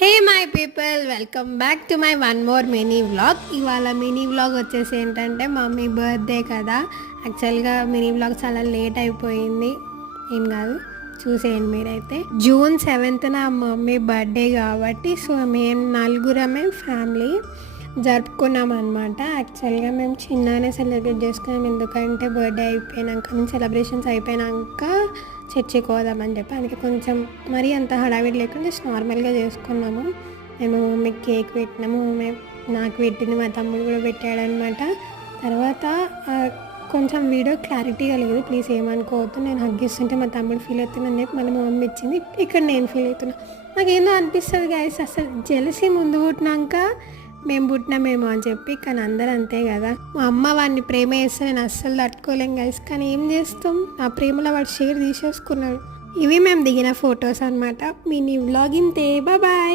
Hey my people, welcome back to my one more mini vlog. ఇవాళ mini vlog వచ్చేసి ఏంటంటే mummy birthday కదా. యాక్చువల్గా మినీ వ్లాగ్ చాలా లేట్ అయిపోయింది, ఏం కాదు చూసేయండి మీరైతే. జూన్ 7th మమ్మీ బర్త్డే కాబట్టి సో మేము నలుగురమే ఫ్యామిలీ జరుపుకున్నాం అనమాట. యాక్చువల్గా మేము చిన్ననే సెలబ్రేట్ చేసుకున్నాం, ఎందుకంటే బర్త్డే అయిపోయినాక సెలబ్రేషన్స్ అయిపోయినాక చర్చికి పోదామని చెప్పి. అందుకే కొంచెం మరీ అంత హడావిడి లేకుండా జస్ట్ నార్మల్గా చేసుకున్నాము. మేము మమ్మీకి కేక్ పెట్టినాము, మేము నాకు పెట్టింది, మా తమ్ముడు కూడా పెట్టాడనమాట. తర్వాత కొంచెం వీడియో క్లారిటీగా లేదు, ప్లీజ్ ఏమనుకోవద్దు. నేను హగ్గిస్తుంటే మా తమ్ముడు ఫీల్ అవుతున్నాను చెప్పి మళ్ళీ మా మమ్మీ ఇచ్చింది, ఇక్కడ నేను ఫీల్ అవుతున్నా. నాకేందో అనిపిస్తుంది గైస్, అసలు జెలసీ ముందు పుట్టినాక మేము పుట్టినామేమో అని చెప్పి. కానీ అందరూ అంతే కదా, మా అమ్మ వాడిని ప్రేమ చేస్తే నేను అస్సలు తట్టుకోలేం గైస్. కానీ ఏం చేస్తాం, నా ప్రేమలో వాడు షేర్ తీసేసుకున్నాడు. ఇవి మేము దిగిన ఫొటోస్ అనమాట. మినీ వ్లాగ్ ఇంతే, బాయ్.